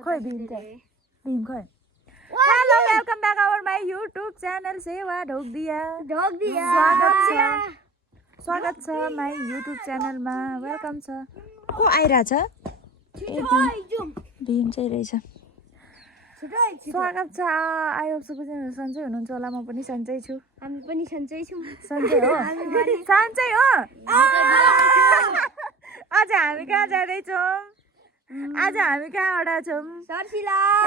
खोइ भीम खोइ hello welcome back our my YouTube channel सेवा ढोकदिया स्वागत छ माई युट्युब च्यानलमा वेलकम छ को आइरहेछ भीम चाहिँ रहेछ स्वागत छ आई होप सबैजना सन्चै हुनुहुन्छ होला म पनि सन्चै छु हामी पनि सन्चै छौँ सन्चै हो सन्चै हो आज हामी कहाँ जाँदैछौँ आज हामी कहाँबाट छौँ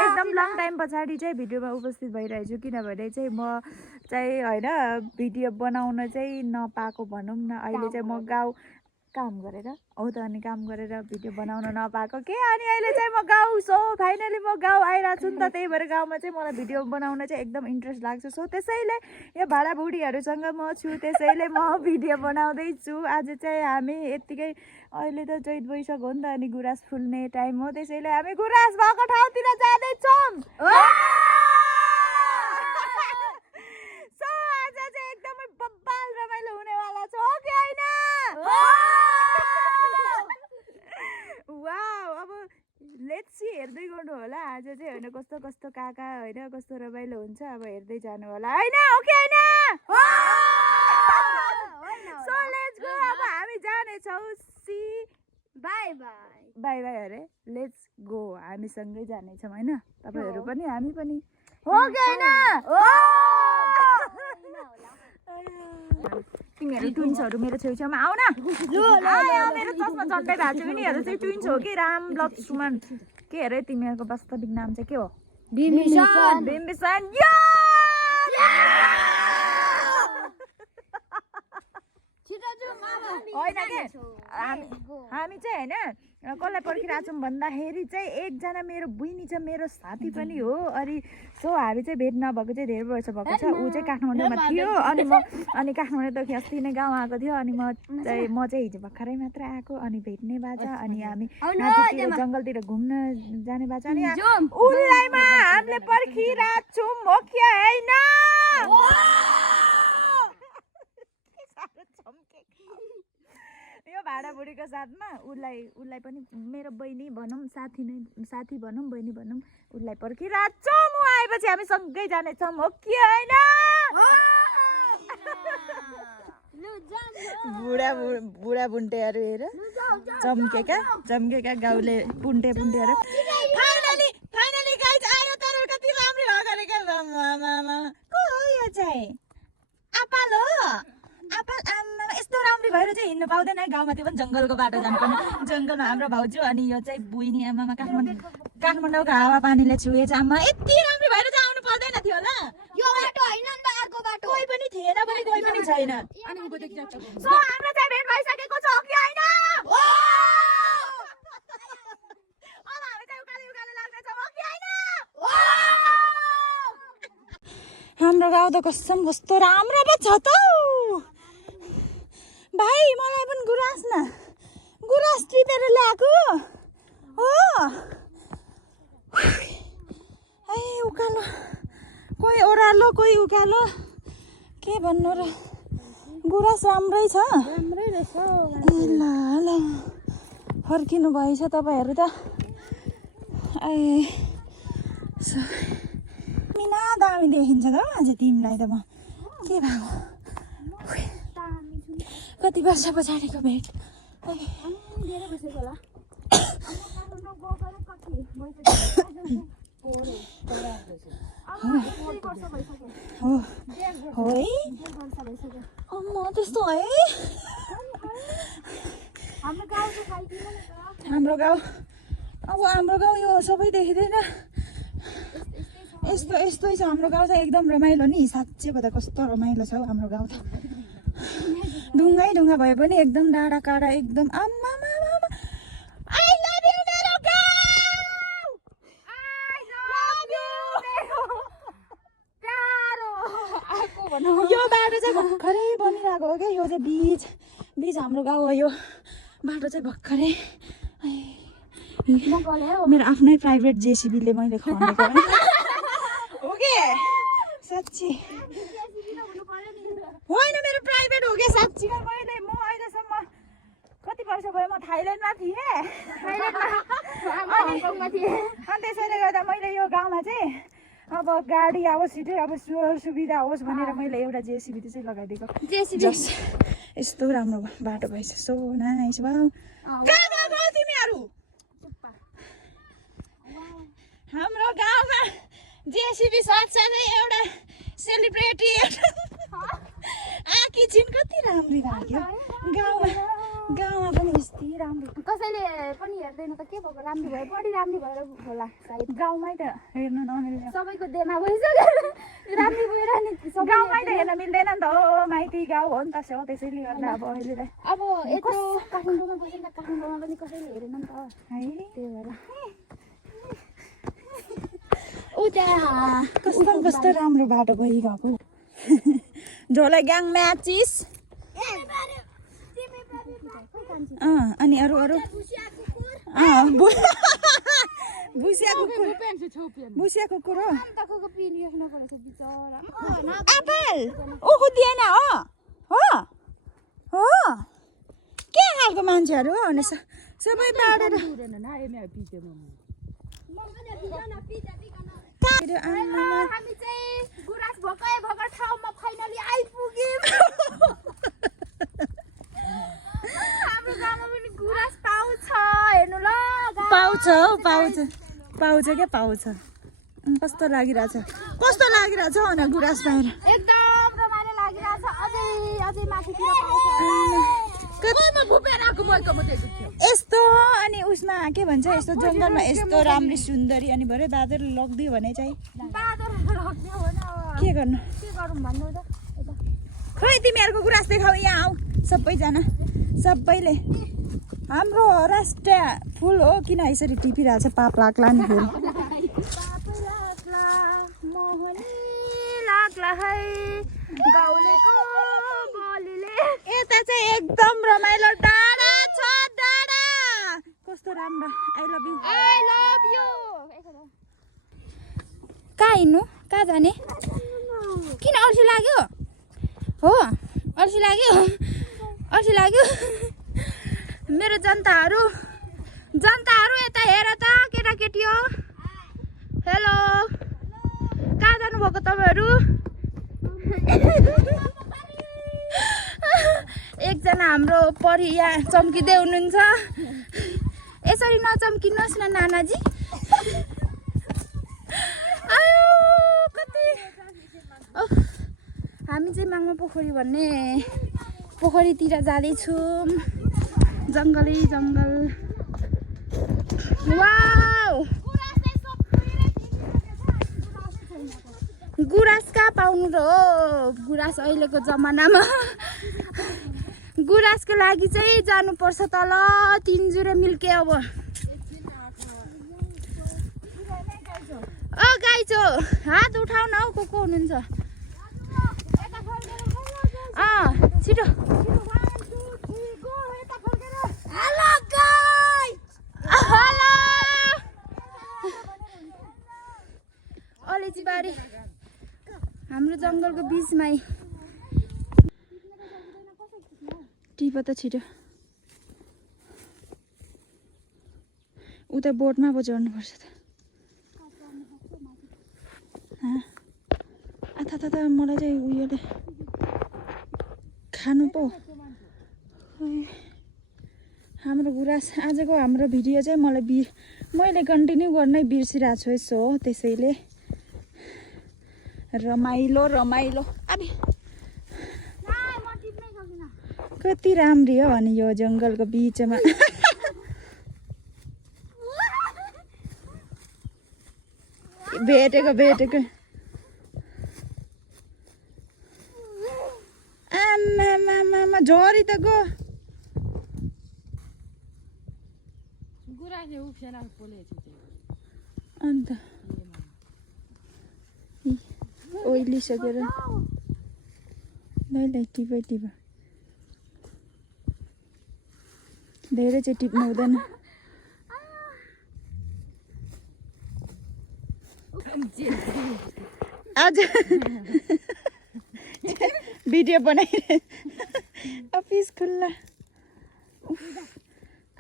एकदम लङ टाइम पछाडि चाहिँ भिडियोमा उपस्थित भइरहेछु किनभने चाहिँ म चाहिँ होइन भिडियो बनाउन चाहिँ नपाएको भनौँ न अहिले चाहिँ म गाउँ काम गरेर हो त अनि काम गरेर भिडियो बनाउन नपाएको के अनि अहिले चाहिँ म गाउँ सो फाइनली म गाउँ आइरहेको छु नि त त्यही भएर गाउँमा चाहिँ मलाई भिडियो बनाउन चाहिँ एकदम इन्ट्रेस्ट लाग्छ सो त्यसैले यो भाडाबुढीहरूसँग म छु त्यसैले म भिडियो बनाउँदैछु आज चाहिँ हामी यत्तिकै अहिले त चैत वैशाख हो नि त अनि गुराँस फुल्ने टाइम हो त्यसैले हामी गुराँस भएको ठाउँतिर जाँदैछौँ सो आज चाहिँ एकदमै बब्बाल रमाइलो हुनेवाला छ हो कि होइन वाउ अब लेट्स सी हेर्दै गर्नु होला आज चाहिँ होइन कस्तो कस्तो काका होइन कस्तो रमाइलो हुन्छ अब हेर्दै जानु होला होइन हो कि होइन सो लेट्स गो अब हामी जानेछौँ see bye bye bye bye अरे लेट्स गो हामी सँगै जानेछौँ होइन तपाईँहरू पनि हामी पनि हो कि होइन तिमीहरू ट्विन्सहरू मेरो छेउछाउमा आऊ न मेरो चस्मा चट्टै भएको छ यिनीहरू चाहिँ ट्विन्स हो कि राम लक्ष्मण के अरे तिमीहरूको वास्तविक नाम चाहिँ के हो बिम्बिसन होइन के हामी चाहिँ होइन कसलाई पर्खिरहेको छौँ भन्दाखेरि चाहिँ एकजना मेरो बहिनी छ मेरो साथी पनि हो अनि सो हामी चाहिँ भेट नभएको चाहिँ धेरै वर्ष भएको छ ऊ चाहिँ काठमाडौँमा थियो अनि म अनि काठमाडौँदेखि अस्ति नै गाउँ आएको थियो अनि म चाहिँ हिजो भर्खरै मात्र आएको अनि भेट्ने बाजा अनि हामी माथितिर जङ्गलतिर घुम्न जाने बाजा अनि उनीलाईमा हामीले पर्खिरहेको छौँ हो कि होइन यो भाडाबुढीको साथमा उसलाई पनि मेरो बहिनी भनौँ साथी भनौँ बहिनी भनौँ उसलाई पर्खिरहेको छौँ म आएपछि हामी सँगै जानेछौँ हो कि होइन बुढा बुन्टेहरू हेर चम्केका गाउँले पुन्टेहरू फाइनली गाइज आयो तर कति राम्रो अगाडि को हो यो चाहिँ आपाल हो आमा यस्तो राम्रो भएर चाहिँ हिँड्नु पाउँदैन है गाउँमा त्यो पनि जङ्गलको बाटो जानुपर्ने जङ्गलमा हाम्रो भाउजू अनि यो चाहिँ बुइनी आमामा काठमाडौँको हावा पानीले छुएछ आमा यति राम्रो भएर चाहिँ आउनु पर्दैन थियो होला यो बाटो हैन नि त अर्को बाटो कोही पनि थिएन पनि कोही पनि छैन सो हाम्रो चाहिँ भेट भइसकेको छ कि हैन अब हामी चाहिँ उकाले लाग्दैछौँ हो कि हैन हाम्रो गाउँ त कसम कस्तो राम्रो पो छ त भाइ मलाई पनि गुराँस टिपेर ल्याएको हो ए उकालो कोही ओह्रालो कोही उकालो के भन्नु र गुराँस राम्रै छ ल फर्किनु भएछ तपाईँहरू त ए मिना दामी देखिन्छ त आज तिमीलाई त म के भएको कति वर्ष पछाडिको भेट त्यस्तो है हाम्रो गाउँ अब हाम्रो गाउँ यो सबै देखिँदैन यस्तै छ हाम्रो गाउँ चाहिँ एकदम रमाइलो नि साँच्चै भन्दा कस्तो रमाइलो छ हौ हाम्रो गाउँ त ढुङ्गा भए पनि एकदम डाँडा काँडा एकदम आम्मा आई लभ यु मेरो गाउँ आई लभ यु प्यारो आको भनौँ यो बाटो चाहिँ भर्खरै बनिरहेको हो क्या यो चाहिँ बीच हाम्रो गाउँ हो यो बाटो चाहिँ भर्खरै मेरो आफ्नै प्राइभेट जेसीबीले मैले खनेको हो के साँच्ची होइन मेरो प्राइभेट हो क्या साँच्ची म अहिलेसम्म कति वर्ष भयो म थाइल्यान्डमा थिएँ हङकङमा थिएँ अनि त्यसैले गर्दा मैले यो गाउँमा चाहिँ अब गाडी अब छिटै अब सुविधा होस् भनेर मैले एउटा जेसिबी चाहिँ लगाइदिएको जस यस्तो राम्रो बाटो भएछ सो नाइस वाउ कहाँ गएको तिमीहरू हाम्रो गाउँमा जेसिबी साथसाथै एउटा सेलिब्रेटी आकी छिन् कति राम्री लाग्यो गाउँमा पनि यस्तै राम्रो कसैले पनि हेर्दैन त के भएको राम्रो भयो बढी राम्रो भएर होला सायद गाउँमै त हेर्नु नमिल्ने सबैको देमा भइसक्यो राम्रो भएर नि गाउँमै त हेर्न मिल्दैन नि त हो माइती गाउँ हो नि त सो त्यसैले गर्दा अब अहिले अब यत्रो काठमाडौँमा बसेर काठमाडौँमा पनि कसैले हेरेन नि त है त्यही भएर उता कस्तो राम्रो बाटो भइगएको झोला ग्याङ म्याचिस अनि अरू भुसिया कुकुर हो एप्पल ओहो दिएन हो के खालको मान्छेहरू हो भने सबै बाँडेर हामी चाहिँ गुराँस भर्खर ठाउँमा फाइनली आइपुग्यौँ हाम्रो गाउँमा पनि गुराँस पाउँछ हेर्नु ल पाउँछ क्या पाउँछ कस्तो लागिरहेछ भने गुराँस पाएर एकदम रमाइलो लागिरहेछ अझै माथितिर पाउँछ यस्तो अनि उसमा के भन्छ यस्तो जङ्गलमा यस्तो राम्री सुन्दरी अनि भरे बाँदर लगिदियो भने चाहिँ के गर्नु भन्नु त खै तिमीहरूको गुराँस देखाऊ यहाँ आऊ सबैजना सबैले हाम्रो राष्ट्रिय फुल हो किन यसरी टिपिरहेछ पाप लाग्ला नि फुल यता चाहिँ एकदम रमाइलो डाँडा छ कस्तो राम्रो आई लभ यु कहाँ हिँड्नु कहाँ जाने किन अल्छी लाग्यो हो अल्छी लाग्यो मेरो जनताहरू यता हेर त केटाकेटी हो हेलो कहाँ जानुभएको तपाईँहरू एकजना हाम्रो परि यहाँ चम्किँदै हुनुहुन्छ यसरी नचम्किनुहोस् न नानाजी आयो कति हामी चाहिँ माङ्मा पोखरी भन्ने पोखरीतिर जाँदैछौँ जङ्गल वाउ गुराँस कहाँ पाउनु र हो गुराँस अहिलेको जमानामा गुराँसको लागि चाहिँ जानुपर्छ तल तिनजुरे मिल्के अब गाइजो हात उठाउ न हौ को हुनुहुन्छ छिटो अलैँची बारी हाम्रो जङ्गलको बिचमै टिप त छिटो उता बोटमा पो चढ्नुपर्छ त आथा मलाई चाहिँ उयोले खानु पो हाम्रो गुराँस आजको हाम्रो भिडियो चाहिँ मैले कन्टिन्यू गर्नै बिर्सिरहेको छु यसो हो त्यसैले रमाइलो अबे कति राम्री हो अनि यो जङ्गलको बिचमा भेटेको आमा झरी त गो अन्त ओइलिसकेर लै टिप धेरै चाहिँ टिप्नु हुँदैन आज भिडियो बनाइरहे अफिस खुल्ला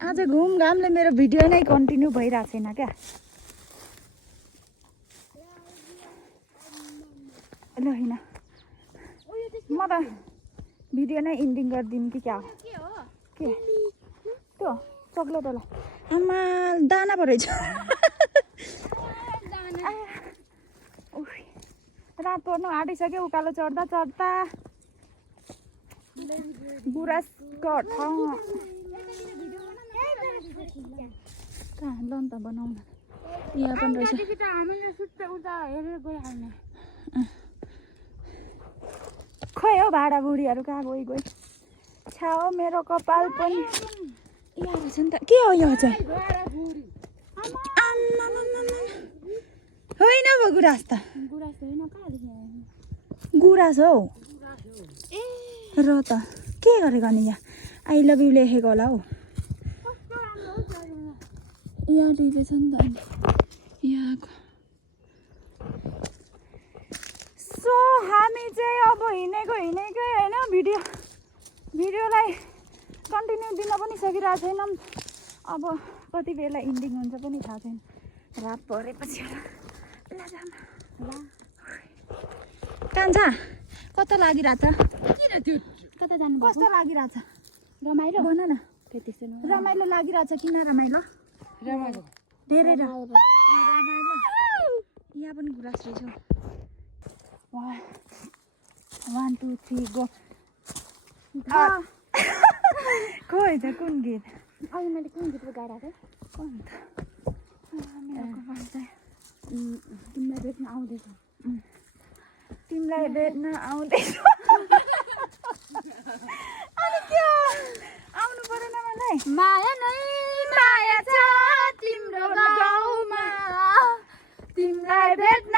आज घुमघामले मेरो भिडियो नै कन्टिन्यू भइरहेको छैन क्या ल होइन म त भिडियो नै इन्डिङ गरिदिउँ कि क्या के त्यो चक्लेट होला आमा दाना पो रहेछ रात पर्नु आँटिसक्यो उकालो चढ्दा चढ्दा गुराँसको ठाउँमा कहाँ ल नि त बनाउन यहाँ पनि रहेछ खै हो भाडा बुढीहरू कहाँ गइ छाओ मेरो कपाल पनि यहाँ रहेछ नि त के हो यो चाहिँ होइन अब गुराँस त गुराँस हौ र त के गरेको नि यहाँ आई लभ यु लेखेको होला हौ यहाँ रहेछ नि त यहाँको सो हामी चाहिँ अब हिँडेको होइन भिडियोलाई कन्टिन्यू दिन पनि सकिरहेको छैनौँ अब कति बेला इन्डिङ हुन्छ पनि थाहा छैन रात परेपछि कान्छा कता लागिरहेछ कता जानु कस्तो लागिरहेछ रमाइलो भन न रमाइलो लागिरहेछ किन रमाइलो धेरै रमाइलो यहाँ पनि गुराँस रहेछ 1 2 3 गो खोइ त कुन गीत अघि मैले कुन गीत गाएको कुन त तिमीलाई भेट्न आउँदैछ तिमीलाई भेट्न आउँदैछ अनि के आउनु परेन मलाई माया नै माया छ तिम्रो गाउँमा तिमीलाई भेट्न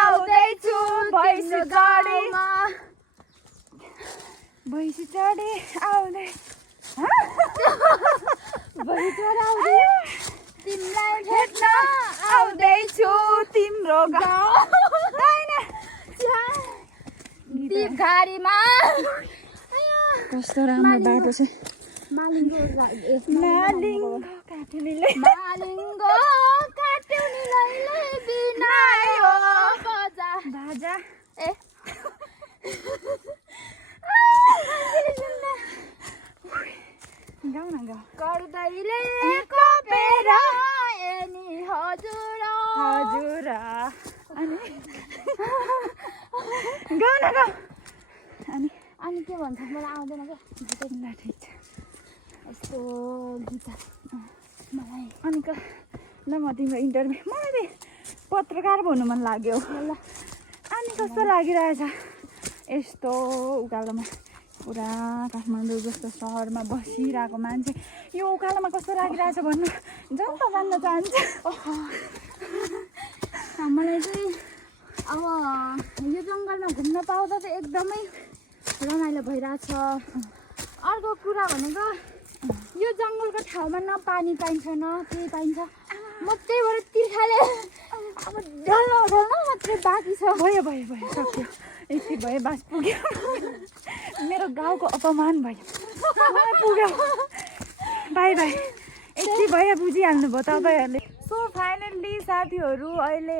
आउँदैछु भैँसी चढी आउँदै तिमीलाई भेट्न आउँदैछु तिम्रो गाउँ गाडीमा कस्तो राम्रो बाटो छ मालिङ्गो काट्युनीलाई बिनायो बाजा ए गाउँ न गाउँ गर्दैले कपेर एनी हजुर हजुर अनि गाउँ न गाउँ अनि के भन्छ मलाई आउँदैन क्या ठिक छ यस्तो गीत मलाई अनि ल म तिम्रो इन्टरभ्यू मलाई पत्रकार भन्नु मन लाग्यो ल अनि कस्तो लागिरहेछ यस्तो उकालोमा पुरा काठमाडौँ जस्तो सहरमा बसिरहेको मान्छे यो उकालोमा कस्तो लागिरहेछ भन्नु जनता जान्न चाहन्छ मलाई चाहिँ अब यो जङ्गलमा घुम्न पाउँदा चाहिँ एकदमै रमाइलो भइरहेछ अर्को कुरा भनेको यो जङ्गलको ठाउँमा न पानी पाइन्छ न केही पाइन्छ म त्यही भएर तिर्खाले अब ढल्न मात्रै बाँकी छ भयो सक्यो यति भयो बास पुग्यो मेरो गाउँको अपमान भयो पुग्यो बाई यति भयो बुझिहाल्नुभयो तपाईँहरूले सो फाइनल्ली साथीहरू अहिले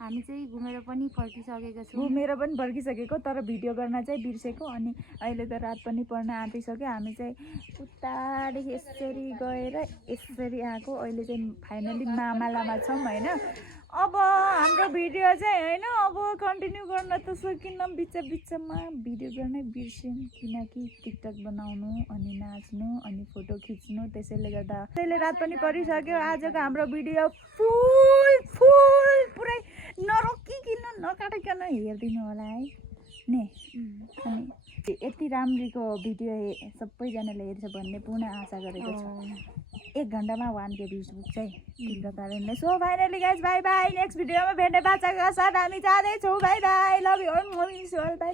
हामी चाहिँ घुमेर पनि फर्किसकेको छौँ घुमेर पनि फर्किसकेको तर भिडियो गर्न चाहिँ बिर्सेको अनि अहिले त रात पनि पर्न आँटिसक्यो हामी चाहिँ उतादेखि यसरी गएर यसरी आएको अहिले चाहिँ फाइनली मामालामा छौँ होइन अब हाम्रो भिडियो चाहिँ होइन अब कन्टिन्यू गर्न त सकिनँ बिचमा भिडियो गर्नै बिर्स्यौँ किनकि टिकटक बनाउनु अनि नाच्नु अनि फोटो खिच्नु त्यसैले गर्दा त्यसले रात पनि परिसक्यो आजको हाम्रो भिडियो फुल पुरै नरोकिकन नकाटिकन हेरिदिनु होला है नि अनि यति राम्रीको भिडियो सबैजनाले हेर्छ भन्ने पूर्ण आशा गरेको छ 1 घन्टामा 1K भ्युज पुग्छ है तिम्रो कारणले so finally guys bye next भिडियोमा भेट्ने बाचाको साथ हामी जाँदैछौँ bye love you all by